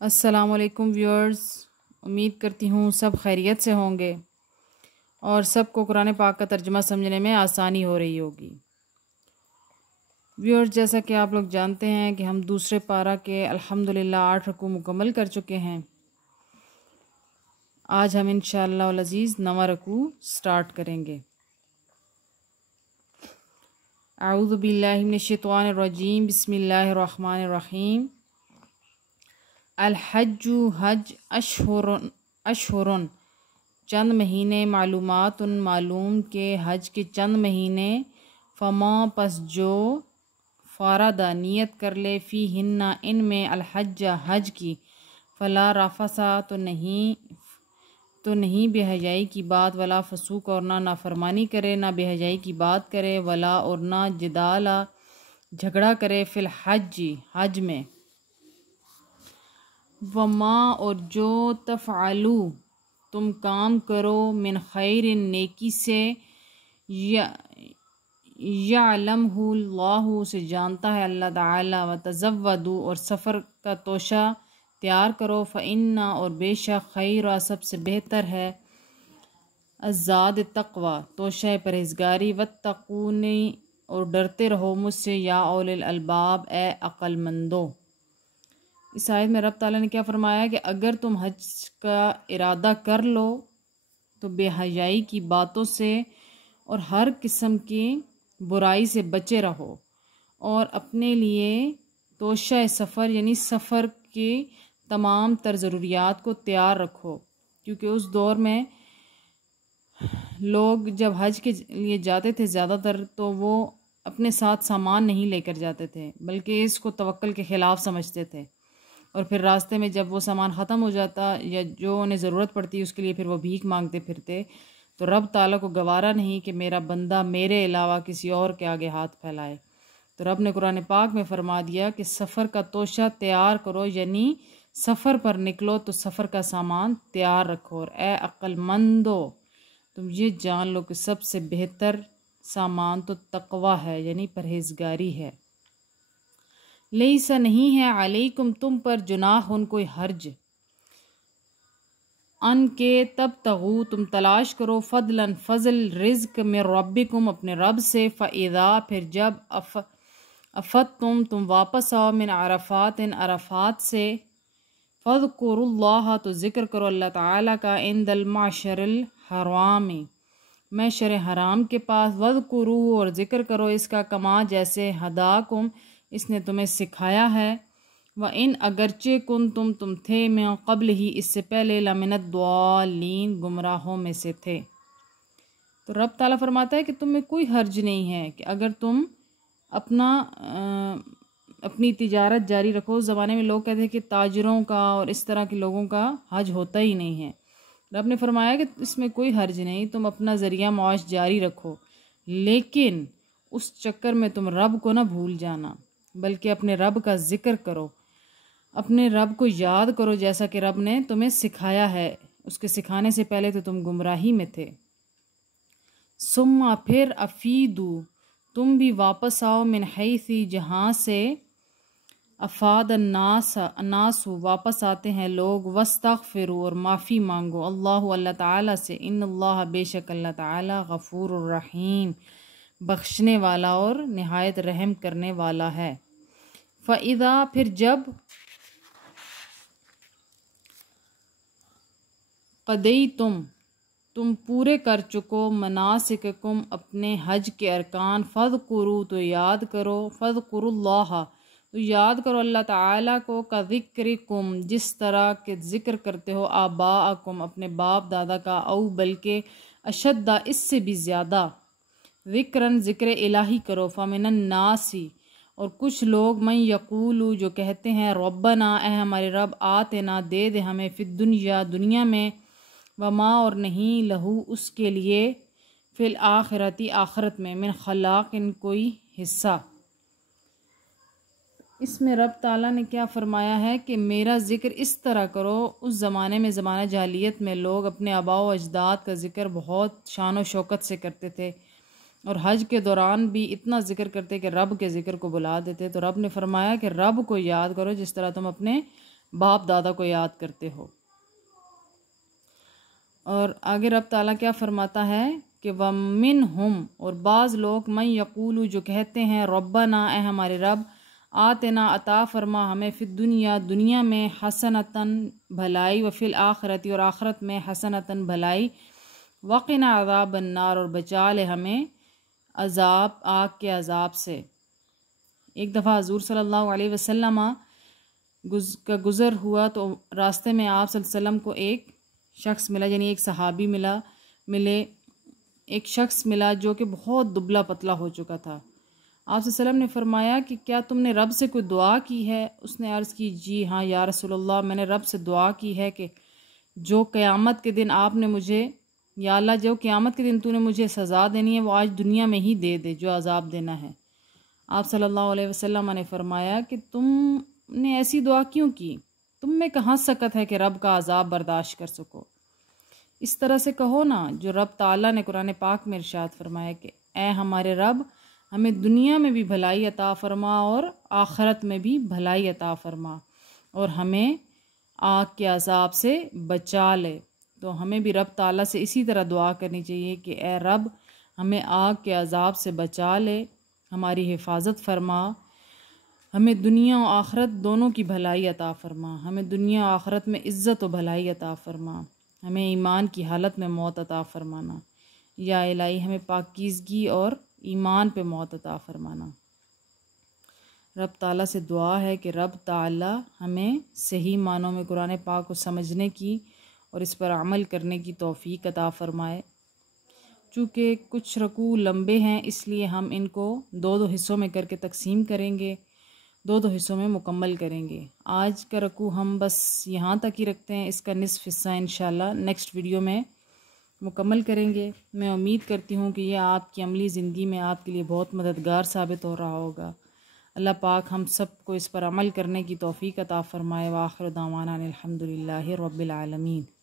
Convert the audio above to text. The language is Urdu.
السلام علیکم ویورز، امید کرتی ہوں سب خیریت سے ہوں گے اور سب کو قرآن پاک کا ترجمہ سمجھنے میں آسانی ہو رہی ہوگی۔ ویورز، جیسا کہ آپ لوگ جانتے ہیں کہ ہم دوسرے پارہ کے الحمدللہ 8 رکوع مکمل کر چکے ہیں۔ آج ہم انشاءاللہ العزیز 9واں رکوع سٹارٹ کریں گے۔ اعوذ باللہ من الشیطان الرجیم، بسم اللہ الرحمن الرحیم۔ الحج حج اشہرن چند مہینے، معلومات معلوم کے حج کے چند مہینے، فما پس جو فارادہ نیت کر لے، فی ہننا ان میں، الحج حج کی، فلا رفثا تو نہیں بے حیائی کی بات، ولا فسوق اور نہ نافرمانی کرے، نہ بے حیائی کی بات کرے، ولا اور نہ جدالا جھگڑا کرے، فی الحج حج میں، وما اور جو تفعلو تم کام کرو، من خیر نیکی سے، یعلمہ اللہ سے جانتا ہے اللہ تعالی، وتزودوا اور سفر کا توشہ تیار کرو، فإن اور بے شک خیر سب سے بہتر ہے، الزاد تقوی توشہ پرہیزگاری، واتقونی اور ڈرتے رہو مجھ سے، یا اولی الالباب اے عقل مندو۔ اس آیت میں رب تعالیٰ نے کیا فرمایا کہ اگر تم حج کا ارادہ کر لو تو بے حیائی کی باتوں سے اور ہر قسم کی برائی سے بچے رہو، اور اپنے لیے توشہ سفر یعنی سفر کی تمام تر ضروریات کو تیار رکھو، کیونکہ اس دور میں لوگ جب حج کے لیے جاتے تھے زیادہ تر تو وہ اپنے ساتھ سامان نہیں لے کر جاتے تھے، بلکہ اس کو توکل کے خلاف سمجھتے تھے، اور پھر راستے میں جب وہ سامان ختم ہو جاتا یا جو انہیں ضرورت پڑتی اس کے لیے پھر وہ بھیک مانگتے پھرتے، تو رب تعالیٰ کو گوارا نہیں کہ میرا بندہ میرے علاوہ کسی اور کے آگے ہاتھ پھیلائے، تو رب نے قرآن پاک میں فرما دیا کہ سفر کا توشہ تیار کرو، یعنی سفر پر نکلو تو سفر کا سامان تیار رکھو، اور اے عقل مندو تم یہ جان لو کہ سب سے بہتر سامان تو تقوی ہے یعنی پرہیزگاری ہے۔ لیسا نہیں ہے، علیکم تم پر، جناح کوئی حرج، ان کے تب تغو تم تلاش کرو، فضلاً فضل، رزق من ربکم اپنے رب سے، فاذا پھر جب افدتم تم واپس آؤ، من عرفات عرفات سے، فاذکروا اللہ تو ذکر کرو اللہ تعالیٰ کا، عند المعشر الحرام معشر حرام کے پاس، واذکروا اور ذکر کرو اس کا، کما جیسے، ہداکم اس نے تمہیں سکھایا ہے، وَإِنْ اگرچہ تم تھے، من قبل ہی اس سے پہلے، لَمِنَ الضَّالِّينَ گمراہوں میں سے تھے۔ تو رب تعالیٰ فرماتا ہے کہ تم میں کوئی حرج نہیں ہے کہ اگر تم اپنی تجارت جاری رکھو۔ اس زمانے میں لوگ کہتے ہیں کہ تاجروں کا اور اس طرح کے لوگوں کا حج ہوتا ہی نہیں ہے۔ رب نے فرمایا کہ اس میں کوئی حرج نہیں، تم اپنا ذریعہ معاش جاری رکھو، لیکن اس چکر میں تم رب کو نہ بھول جانا، بلکہ اپنے رب کا ذکر کرو، اپنے رب کو یاد کرو جیسا کہ رب نے تمہیں سکھایا ہے، اس کے سکھانے سے پہلے تو تم گمراہی میں تھے۔ ثم پھر، افیدو تم بھی واپس آؤ، من حیث جہاں سے، افاد الناس واپس آتے ہیں لوگ، واستغفروا اور معافی مانگو، اللہ تعالیٰ سے، ان اللہ بے شک اللہ تعالیٰ، غفور الرحیم بخشنے والا اور نہایت رحم کرنے والا ہے۔ فَإِذَا پھر جب، قَضَيْتُمْ تم پورے کر چکو، مناسککم اپنے حج کے ارکان، فاذکروا تو یاد کرو، فاذکروا اللہ تو یاد کرو اللہ تعالیٰ کو، کذکرکم جس طرح کہ ذکر کرتے ہو، آباءکم اپنے باپ دادا کا، او بلکہ اشدہ اس سے بھی زیادہ، ذکرن ذکر الہی کرو، فمن الناس اور کچھ لوگ، من یقولو جو کہتے ہیں، ربنا اے ہمارے رب، آتنا دے دے ہمیں، فی الدنیا دنیا میں، وما اور نہیں، لہو اس کے لیے، فی الآخرتی آخرت میں، من خلاق کوئی حصہ۔ اس میں رب تعالیٰ نے کیا فرمایا ہے کہ میرا ذکر اس طرح کرو۔ اس زمانے میں، زمانہ جاہلیت میں، لوگ اپنے آباء و اجداد کا ذکر بہت شان و شوکت سے کرتے تھے، اور حج کے دوران بھی اتنا ذکر کرتے کہ رب کے ذکر کو بلا دیتے، تو رب نے فرمایا کہ رب کو یاد کرو جس طرح تم اپنے باپ دادا کو یاد کرتے ہو۔ اور آگے رب تعالیٰ کیا فرماتا ہے کہ وَمِنْهُمْ اور بعض لوگ من یقولو جو کہتے ہیں ربنا اے ہمارے رب آتنا عطا فرما ہمیں فی الدنیا دنیا میں حسنتاً بھلائی وفی الآخرتی اور آخرت میں حسنتاً بھلائی وقنا عذاب النار اور بچا لے ہمیں عذاب آگ کے عذاب سے۔ ایک دفعہ حضور صلی اللہ علیہ وسلم کا گزر ہوا تو راستے میں آپ صلی اللہ علیہ وسلم کو ایک شخص ملا، یعنی ایک صحابی ایک شخص ملا جو کہ بہت دبلا پتلا ہو چکا تھا۔ آپ صلی اللہ علیہ وسلم نے فرمایا کہ کیا تم نے رب سے کوئی دعا کی ہے؟ اس نے عرض کی جی ہاں یا رسول اللہ، میں نے رب سے دعا کی ہے کہ جو قیامت کے دن آپ نے مجھے، یا اللہ جو قیامت کے دن تو نے مجھے سزا دینی ہے وہ آج دنیا میں ہی دے دے جو عذاب دینا ہے۔ آپ صلی اللہ علیہ وسلم نے فرمایا کہ تم نے ایسی دعا کیوں کی؟ تم میں کہاں سکت ہے کہ رب کا عذاب برداشت کر سکو؟ اس طرح سے کہو نا جو رب تعالیٰ نے قرآن پاک میں ارشاد فرمایا کہ اے ہمارے رب ہمیں دنیا میں بھی بھلائی عطا فرما اور آخرت میں بھی بھلائی عطا فرما اور ہمیں آگ کے عذاب سے بچا لے۔ تو ہمیں بھی رب تعالیٰ سے اسی طرح دعا کرنی چاہیے کہ اے رب ہمیں آگ کے عذاب سے بچا لے، ہماری حفاظت فرما، ہمیں دنیا و آخرت دونوں کی بھلائی عطا فرما، ہمیں دنیا و آخرت میں عزت و بھلائی عطا فرما، ہمیں ایمان کی حالت میں موت عطا فرمانا، یا الہی ہمیں پاکیزگی اور ایمان پہ موت عطا فرمانا۔ رب تعالیٰ سے دعا ہے کہ رب تعالیٰ ہمیں صحیح معنوں میں قرآن پاک کو سمجھنے کی اور اس پر عمل کرنے کی توفیق عطا فرمائے۔ چونکہ کچھ رکوع لمبے ہیں اس لیے ہم ان کو دو حصوں میں کر کے تقسیم کریں گے، دو حصوں میں مکمل کریں گے۔ آج کا رکوع ہم بس یہاں تک ہی رکھتے ہیں، اس کا نصف حصہ انشاءاللہ نیکسٹ ویڈیو میں مکمل کریں گے۔ میں امید کرتی ہوں کہ یہ آپ کی عملی زندگی میں آپ کے لیے بہت مددگار ثابت ہو رہا ہوگا۔ اللہ پاک ہم سب کو اس پر عمل کرنے کی توفیق عطا فرمائے۔ وآخر دعوانا الحمدللہ رب العالمین۔